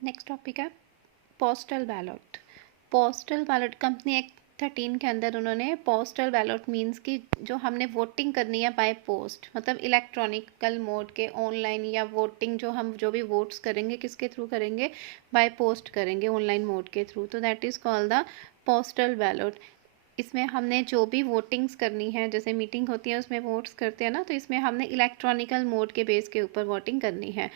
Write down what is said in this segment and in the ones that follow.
Next topic है postal ballot. Postal ballot company act 13 के अंदर उन्होंने पोस्टल बैलट मीन्स कि जो हमने वोटिंग करनी है बाय पोस्ट, मतलब इलेक्ट्रॉनिकल मोड के ऑनलाइन, या वोटिंग जो हम जो भी वोट्स करेंगे किसके थ्रू करेंगे, बाय पोस्ट करेंगे ऑनलाइन मोड के थ्रू, तो that is called the postal ballot. इसमें हमने जो भी वोटिंग्स करनी है, जैसे मीटिंग होती है उसमें वोट्स करते हैं ना, तो इसमें हमने इलेक्ट्रॉनिकल मोड के बेस के ऊपर वोटिंग करनी है।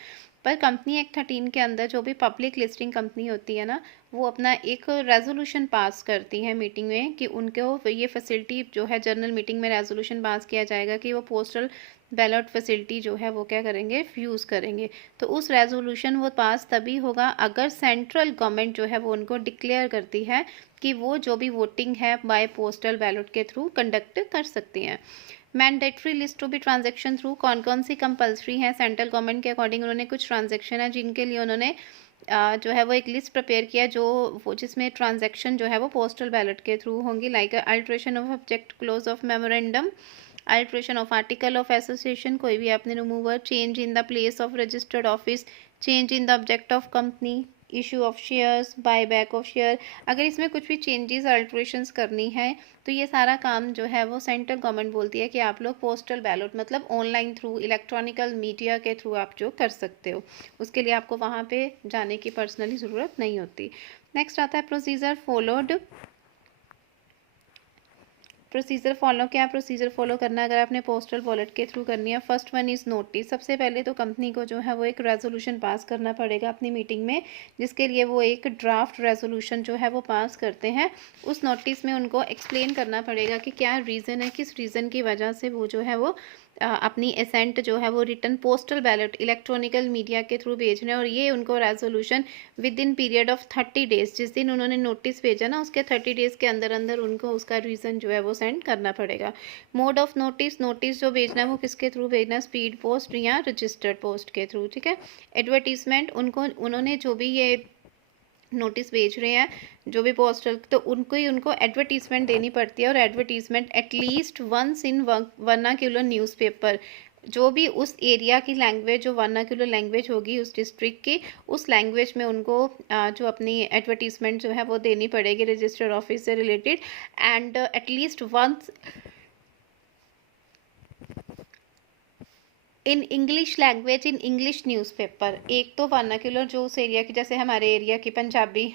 पर कंपनी एक्ट 13 के अंदर जो भी पब्लिक लिस्टिंग कंपनी होती है ना, वो अपना एक रेजोल्यूशन पास करती है मीटिंग में कि उनको ये फैसिलिटी जो है, जनरल मीटिंग में रेजोल्यूशन पास किया जाएगा कि वो पोस्टल बैलट फैसिलिटी जो है वो क्या करेंगे, यूज़ करेंगे। तो उस रेजोल्यूशन वो पास तभी होगा अगर सेंट्रल गवर्नमेंट जो है वो उनको डिक्लेयर करती है कि वो जो भी वोटिंग है बाय पोस्टल बैलट के थ्रू कंडक्ट कर सकती हैं। Mandatory list to be transaction through, कौन कौन सी कंपलसरी है सेंट्रल गवर्नमेंट के अकॉर्डिंग, उन्होंने कुछ ट्रांजेक्शन है जिनके लिए उन्होंने जो है वो एक लिस्ट प्रिपेयर किया, जो वो जिसमें ट्रांजेक्शन जो है वो पोस्टल बैलट के थ्रू होंगी, like alteration of object close of memorandum, alteration of article of association, कोई भी आपने remover, change in the place of registered office, change in the object of company, issue of shares, buy back of share. अगर इसमें कुछ भी changes alterations करनी है तो ये सारा काम जो है वो सेंट्रल गवर्नमेंट बोलती है कि आप लोग पोस्टल बैलट मतलब ऑनलाइन थ्रू, इलेक्ट्रॉनिकल मीडिया के थ्रू आप जो कर सकते हो, उसके लिए आपको वहाँ पे जाने की पर्सनली ज़रूरत नहीं होती। नेक्स्ट आता है प्रोसीजर फॉलोड। प्रोसीजर फॉलो, क्या प्रोसीजर फॉलो करना है अगर आपने पोस्टल वॉलेट के थ्रू करनी है। First one is notice. सबसे पहले तो कंपनी को जो है वो एक रेजोल्यूशन पास करना पड़ेगा अपनी मीटिंग में, जिसके लिए वो एक ड्राफ्ट रेजोल्यूशन जो है वो पास करते हैं। उस नोटिस में उनको एक्सप्लेन करना पड़ेगा कि क्या रीज़न है, किस रीज़न की वजह से वो जो है वो अपनी एसेंट जो है वो return postal ballot electronical media के थ्रू भेज रहे हैं, और ये उनको resolution with in period of 30 days, जिस दिन उन्होंने नोटिस भेजा ना उसके 30 डेज के अंदर अंदर उनको उसका रीज़न जो है वो सेंड करना पड़ेगा। मोड ऑफ नोटिस, नोटिस जो भेजना है वो किसके थ्रू भेजना है, स्पीड पोस्ट या रजिस्टर्ड पोस्ट के थ्रू, ठीक है। एडवर्टीजमेंट, उनको उन्होंने जो भी ये नोटिस भेज रहे हैं जो भी पोस्टल, तो उनको ही उनको एडवर्टीजमेंट देनी पड़ती है, और advertisement at least once in vernacular newspaper, जो भी उस एरिया की लैंग्वेज, जो वर्नाक्यूलर लैंग्वेज होगी उस डिस्ट्रिक्ट की, उस लैंग्वेज में उनको जो अपनी एडवर्टीजमेंट जो है वो देनी पड़ेगी रजिस्टर्ड ऑफिस से related, and at least once in English language in English newspaper. एक तो वर्नाक्यूलर जो उस एरिया की, जैसे हमारे एरिया की पंजाबी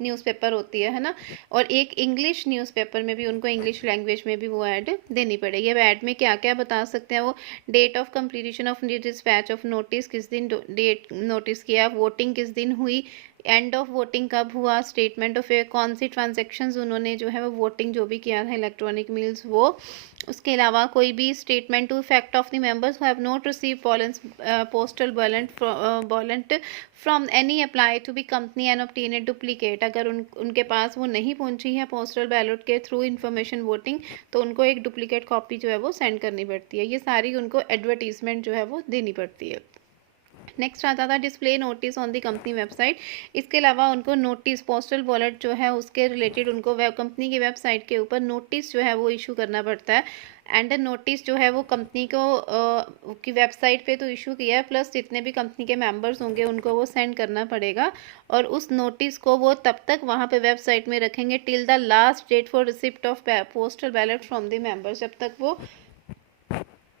न्यूज़पेपर होती है ना, और एक इंग्लिश न्यूज़पेपर में भी उनको इंग्लिश लैंग्वेज में भी वो ऐड देनी पड़ेगी। अब ऐड में क्या क्या बता सकते हैं वो, date of completion of dispatch of notice, किस दिन डेट नोटिस किया, वोटिंग किस दिन हुई, एंड ऑफ वोटिंग कब हुआ, स्टेटमेंट ऑफ कौन सी ट्रांजेक्शन्स उन्होंने जो है वो वोटिंग जो भी किया है इलेक्ट्रॉनिक मील्स वो, उसके अलावा कोई भी statement to effect of the members who have not receive postal ballot from any apply to be company and obtain a duplicate, अगर उनके पास वो नहीं पहुंची है पोस्टल बैलेट के थ्रू इन्फॉर्मेशन वोटिंग, तो उनको एक डुप्लीकेट कॉपी जो है वो सेंड करनी पड़ती है। ये सारी उनको एडवर्टीजमेंट जो है वो देनी पड़ती है। नेक्स्ट आता था display notice on the company website. इसके अलावा उनको नोटिस पोस्टल वॉलेट जो है उसके रिलेटेड उनको कंपनी की वेबसाइट के ऊपर नोटिस जो है वो इशू करना पड़ता है, एंड नोटिस जो है वो कंपनी को की वेबसाइट पे तो इशू किया है, प्लस जितने भी कंपनी के मेंबर्स होंगे उनको वो सेंड करना पड़ेगा, और उस नोटिस को वो तब तक वहाँ पे वेबसाइट में रखेंगे till the last date for receipt of postal ballot from the members, जब तक वो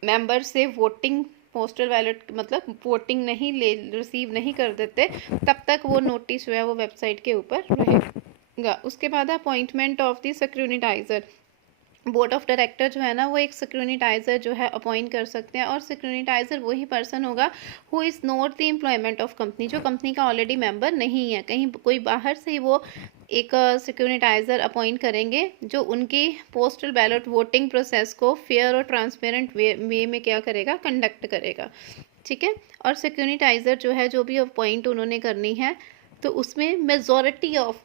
मेंबर से वोटिंग पोस्टल बैलेट मतलब वोटिंग नहीं ले रिसीव नहीं कर देते, तब तक वो नोटिस जो है वो वेबसाइट के ऊपर रहेगा। उसके बाद appointment of the securitiser, board of director जो है ना वो एक सिक्योरिटाइजर जो है अपॉइंट कर सकते हैं, और सिक्योरिटाइजर वही पर्सन होगा who is not the employment of company, जो कंपनी का ऑलरेडी मेंबर नहीं है, कहीं कोई बाहर से ही वो एक सिक्योरिटाइजर अपॉइंट करेंगे जो उनकी पोस्टल बैलेट वोटिंग प्रोसेस को फेयर और ट्रांसपेरेंट वे में क्या करेगा, कंडक्ट करेगा, ठीक है। और सिक्योरिटाइजर जो है जो भी अपॉइंट उन्होंने करनी है, तो उसमें मेजॉरिटी ऑफ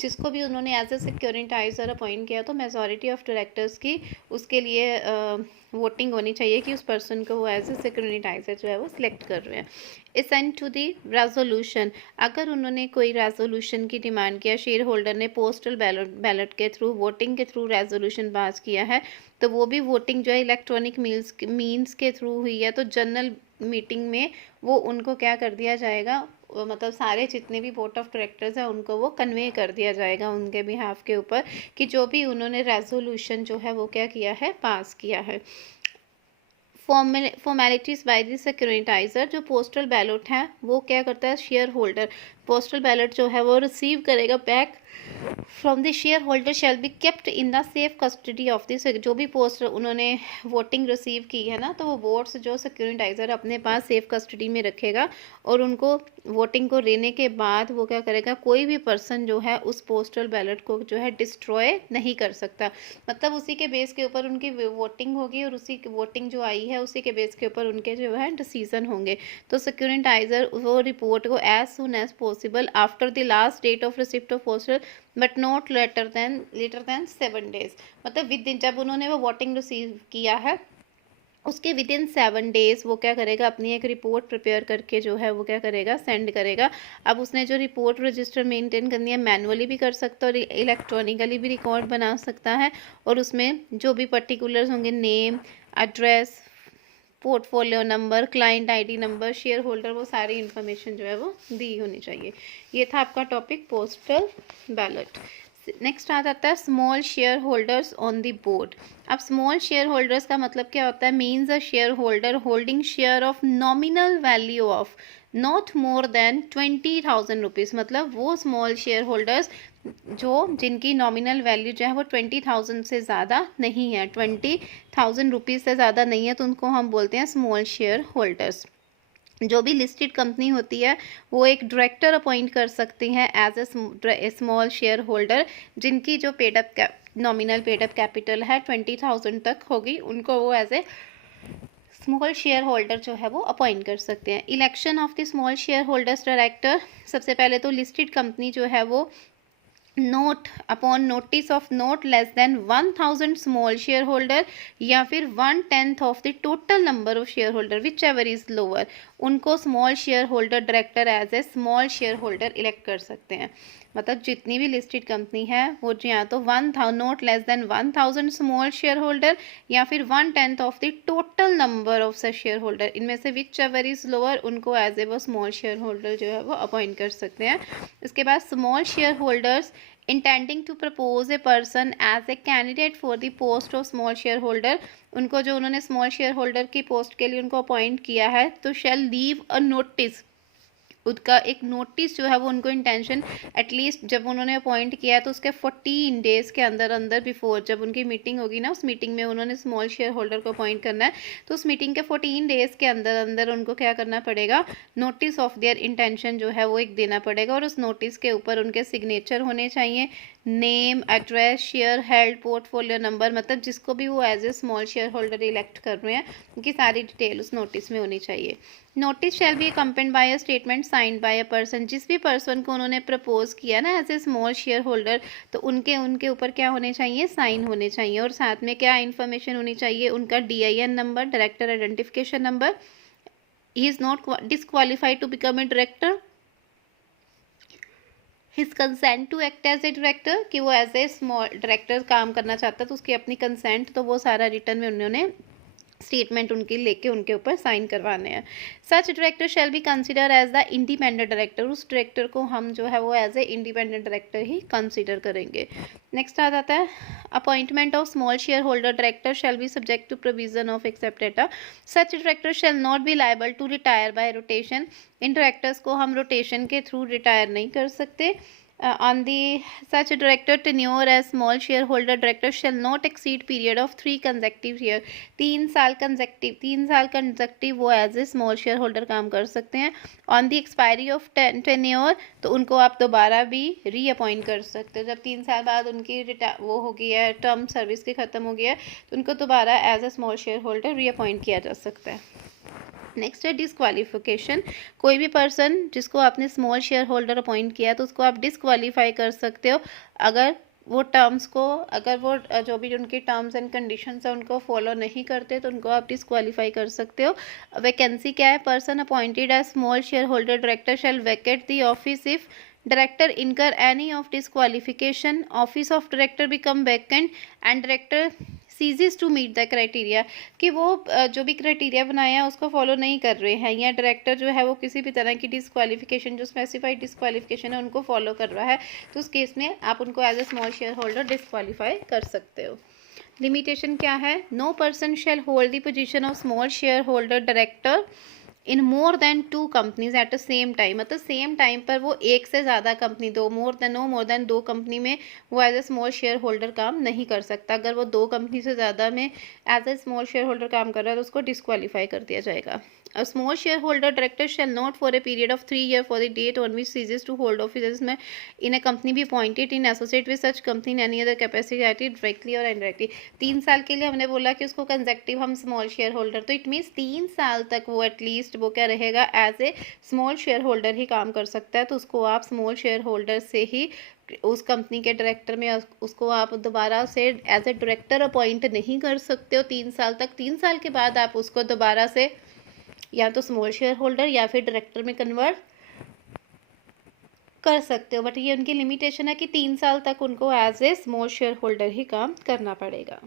जिसको भी उन्होंने एज ए सिक्योरिटाइजर अपॉइंट किया, तो मेजॉरिटी ऑफ डायरेक्टर्स की उसके लिए वोटिंग होनी चाहिए कि उस पर्सन को वो एज ए सिक्योरिटाइजर जो है वो सिलेक्ट कर रहे हैं। असेंट टू दी रेजोल्यूशन, अगर उन्होंने कोई रेजोल्यूशन की डिमांड किया, शेयर होल्डर ने पोस्टल बैलेट के थ्रू वोटिंग के थ्रू रेजोल्यूशन पास किया है, तो वो भी वोटिंग जो है इलेक्ट्रॉनिक मीन्स के थ्रू हुई है, तो जनरल मीटिंग में वो उनको क्या कर दिया जाएगा, मतलब सारे जितने भी बोर्ड ऑफ डायरेक्टर्स हैं उनको वो कन्वे कर दिया जाएगा उनके बिहाफ के ऊपर कि जो भी उन्होंने रेजोल्यूशन जो है वो क्या किया है, पास किया है। फॉर्मेलिटीज बाय द सिक्योरिटाइजर, जो पोस्टल बैलेट है वो क्या करता है, शेयर होल्डर पोस्टल बैलेट जो है वो रिसीव करेगा back from the share holder shall be kept in the safe custody of this, जो भी पोस्ट उन्होंने वोटिंग रिसीव की है ना, तो वो वोट्स जो सिक्योरिटाइजर अपने पास सेफ कस्टडी में रखेगा और उनको वोटिंग को लेने के बाद वो क्या करेगा, कोई भी पर्सन जो है उस पोस्टल बैलेट को जो है डिस्ट्रॉय नहीं कर सकता। मतलब उसी के बेस के ऊपर उनकी वोटिंग होगी और उसी वोटिंग जो आई है उसी के बेस के ऊपर उनके जो है डिसीजन होंगे। तो सिक्योरिटाइजर वो रिपोर्ट को as soon as possible after the last date of receipt of postal but not later than 7 days, मतलब विद इन, जब उन्होंने वो वोटिंग रिसीव किया है उसके विद इन 7 days वो क्या करेगा, अपनी एक रिपोर्ट प्रिपेयर करके जो है वो क्या करेगा, सेंड करेगा। अब उसने जो रिपोर्ट रजिस्टर मेंटेन करनी है, मैनुअली भी कर सकता है और इलेक्ट्रॉनिकली भी रिकॉर्ड बना सकता है, और उसमें जो भी पर्टिकुलर्स होंगे, name, address, portfolio number, client ID number, share holder, वो सारी इन्फॉर्मेशन जो है वो दी होनी चाहिए। ये था आपका टॉपिक पोस्टल बैलेट। नेक्स्ट आ जाता है small share holders on the board. अब स्मॉल शेयर होल्डर्स का मतलब क्या होता है, means a share holder holding share of nominal value of not more than 20,000 rupees, मतलब वो स्मॉल शेयर होल्डर्स जो जिनकी नॉमिनल वैल्यू जो है वो 20,000 से ज़्यादा नहीं है, 20,000 रुपीज़ से ज़्यादा नहीं है, तो उनको हम बोलते हैं स्मॉल शेयर होल्डर्स। जो भी लिस्टेड कंपनी होती है वो एक डायरेक्टर अपॉइंट कर सकती हैं as a small share holder, जिनकी जो पेडअप नॉमिनल पेडअप कैपिटल है 20,000 तक होगी, उनको वो as a small share holder जो है वो अपॉइंट कर सकते हैं। Election of the small shareholders director, सबसे पहले तो लिस्टेड कंपनी जो है वो not upon notice of not less than 1,000 small share holder या फिर 1/10 of the total number of shareholder whichever is lower, उनको small share holder director as a small share holder elect कर सकते हैं। मतलब जितनी भी listed company है वो या तो 1,000 note less than 1,000 small share holder या फिर 1/10 of the total number of the share holder, इनमें से विच एवर इज लोअर उनको एज ए वो स्मॉल शेयर होल्डर जो है वो अपॉइंट कर सकते हैं। इसके बाद small share holders intending to propose a person as a candidate for the post of small shareholder, उनको जो उन्होंने स्मॉल शेयर होल्डर की पोस्ट के लिए उनको अपॉइंट किया है तो shall leave a notice, उसका एक नोटिस जो है वो उनको इंटेंशन एटलीस्ट जब उन्होंने अपॉइंट किया है तो उसके 14 days के अंदर अंदर बिफोर जब उनकी मीटिंग होगी ना, उस मीटिंग में उन्होंने स्मॉल शेयर होल्डर को अपॉइंट करना है, तो उस मीटिंग के 14 days के अंदर अंदर उनको क्या करना पड़ेगा, नोटिस ऑफ देयर इंटेंशन जो है वो एक देना पड़ेगा, और उस नोटिस के ऊपर उनके सिग्नेचर होने चाहिए, name, address, share held, portfolio number, मतलब जिसको भी वो as a small share holder elect कर रहे हैं उनकी सारी डिटेल उस नोटिस में होनी चाहिए। Notice shall be accompanied by a statement signed by a person, जिस भी पर्सन को उन्होंने प्रपोज किया ना as a small share holder, तो उनके ऊपर क्या होने चाहिए, साइन होने चाहिए, और साथ में क्या इन्फॉर्मेशन होनी चाहिए, उनका DIN number, director identification number, he is not disqualified to become a director, his consent to act as a director, कि वो एज ए स्मॉल डायरेक्टर काम करना चाहता है तो उसकी अपनी कंसेंट, तो वो सारा रिटर्न में उन्होंने स्टेटमेंट उनकी लेके उनके ऊपर साइन करवाने हैं। Such director shall be consider as the independent director, उस डायरेक्टर को हम जो है वो एज ए इंडिपेंडेंट डायरेक्टर ही कंसिडर करेंगे। नेक्स्ट आ जाता है appointment of small share holder director shall be subject to provision of एक्सेप्टेटा, such director shall not be liable to retire by rotation, इन डायरेक्टर्स को हम रोटेशन के थ्रू रिटायर नहीं कर सकते। On the such director tenure as small shareholder director shall not exceed period of 3 consecutive year, 3 साल consecutive वो as a small share holder काम कर सकते हैं। On the expiry of tenure, तो उनको आप दोबारा भी रीअपॉइंट कर सकते हो, जब 3 साल बाद उनकी वो हो गई है, टर्म सर्विस की ख़त्म हो गया है, तो उनको दोबारा as a small share holder reappoint किया जा सकता है। नेक्स्ट है डिसक्वालीफिकेशन, कोई भी पर्सन जिसको आपने स्मॉल शेयर होल्डर अपॉइंट किया है तो उसको आप डिसक्वालीफाई कर सकते हो अगर वो टर्म्स को, अगर वो जो भी उनकी टर्म्स एंड कंडीशंस है उनको फॉलो नहीं करते तो उनको आप डिसक्वालीफाई कर सकते हो। वैकेंसी क्या है, person appointed as small share holder director shall vacate the office if director incur any of disqualification, office of director become vacant and director ceases to meet the criteria, कि वो जो भी criteria बनाया है उसको follow नहीं कर रहे हैं, या डायरेक्टर जो है वो किसी भी तरह की डिस्क्वालिफिकेशन, जो स्पेसिफाइड डिस्क्वालिफिकेशन है उनको फॉलो कर रहा है, तो उस केस में आप उनको as a small share holder disqualify कर सकते हो। लिमिटेशन क्या है? No person shall hold the position of small share holder director in more than 2 companies at the same time, मतलब सेम टाइम पर वो एक से ज़्यादा company, no more than 2 company में वो as a small share holder काम नहीं कर सकता। अगर वो 2 कंपनी से ज़्यादा में as a small share holder काम कर रहा है तो उसको डिस्क्वालीफाई कर दिया जाएगा। A small shareholder director shall not for a period of 3 years for the date on which ceases to hold offices in a company be appointed in associate with such company in any other capacity directly or indirectly। 3 साल के लिए हमने बोला कि उसको कंजेक्टिव हम small share holder, तो इट मीन्स 3 साल तक वो एटलीस्ट वो क्या रहेगा, as a small share holder ही काम कर सकता है। तो उसको आप स्मॉल शेयर होल्डर से ही उस कंपनी के डायरेक्टर में उसको आप दोबारा से एज ए डायरेक्टर अपॉइंट नहीं कर सकते हो 3 साल तक। 3 साल के बाद आप उसको दोबारा से या तो स्मॉल शेयर होल्डर या फिर डायरेक्टर में कन्वर्ट कर सकते हो, बट ये उनकी लिमिटेशन है कि 3 साल तक उनको as a small share holder ही काम करना पड़ेगा।